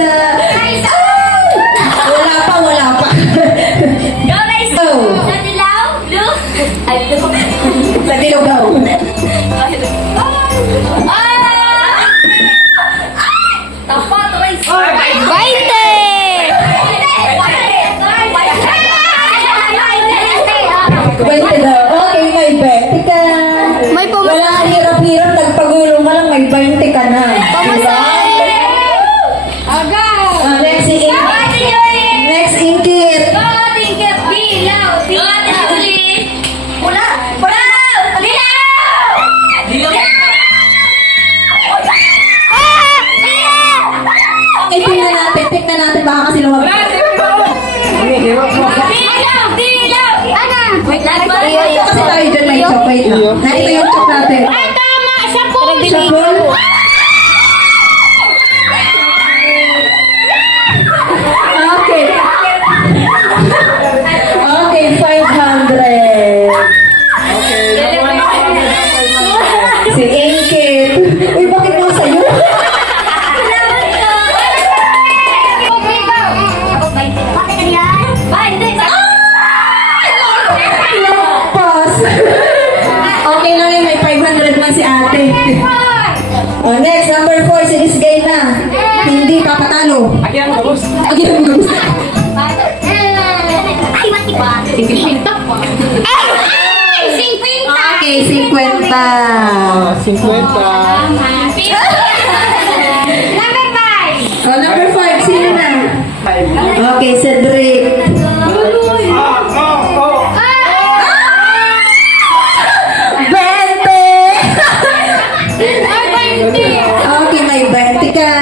Raisa. Wala pa. Go, Raisa. Go. Sa dilaw? Blue? Ay, blue. Sa dilaw daw. Tapat, Raisa. 20 daw. Okay, may 20 ka. May pamasahe. Wala hirap-hirap, nagpagulong ka lang, may 20 ka na. Pamasahe. Agaw. Next, next, ingkit. Okay, tingnan natin, baka kasi lumabas. Kasi tayo dyan may chok. Wait lang. Ito yung chok natin. Sapol. Okay. Okay, 500. Si Ingkit. Uy, bakit mo sa'yo? Okay lang yun, may 500 man si ate. Oh, next, number 4, si Isgay na. Hindi papatalo. Agyan mo gusto. Okay, 50. 50. Oh, number 5, sino na? Okay, Cedric. Okay, may 20 ka.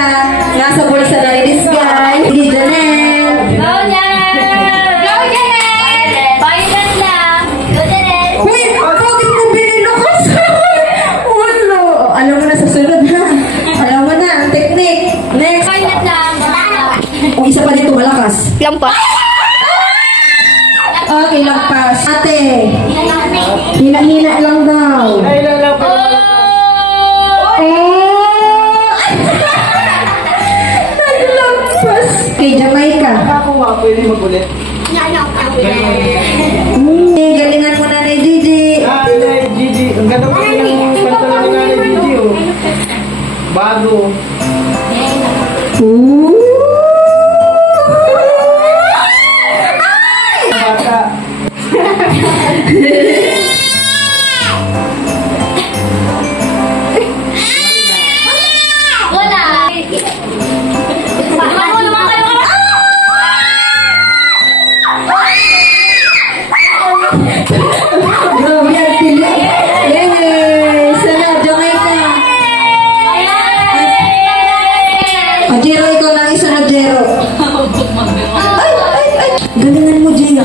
Nasa bulsa na ni this guy. Sige, Janelle. Uy, bakit mo binilakas? Ulo. Alam mo na sa sunod, ha? Alam mo na, ang technique. Next. O, isa pa dito malakas. Lampas. Okay, lampas. Ate. Hina-hina lang daw. Naglampas. Kay Jamaica. Ako nga, pwede magulit. Galingan mo na ni Gigi. Nanay Gigi. Ang ganda ko yung pantalon ni Nanay Gigi, oh. Bago. Bata. Grabe ang tili. Yay! Sana, Jamaica. O, Jero, ikaw lang isunod, Jero. Ay! Galingan mo, Jero.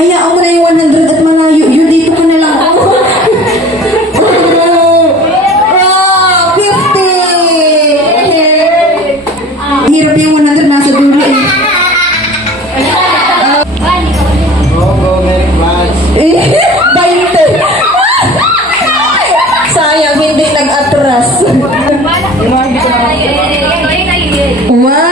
Hayaan mo na yung 100 at malayo. Yun, dito ka na lang. Oh, 50! Hirap yung 100, nasa dulo eh. Go, Merry Christmas. 20! Sayang, hindi nag-atras. 1,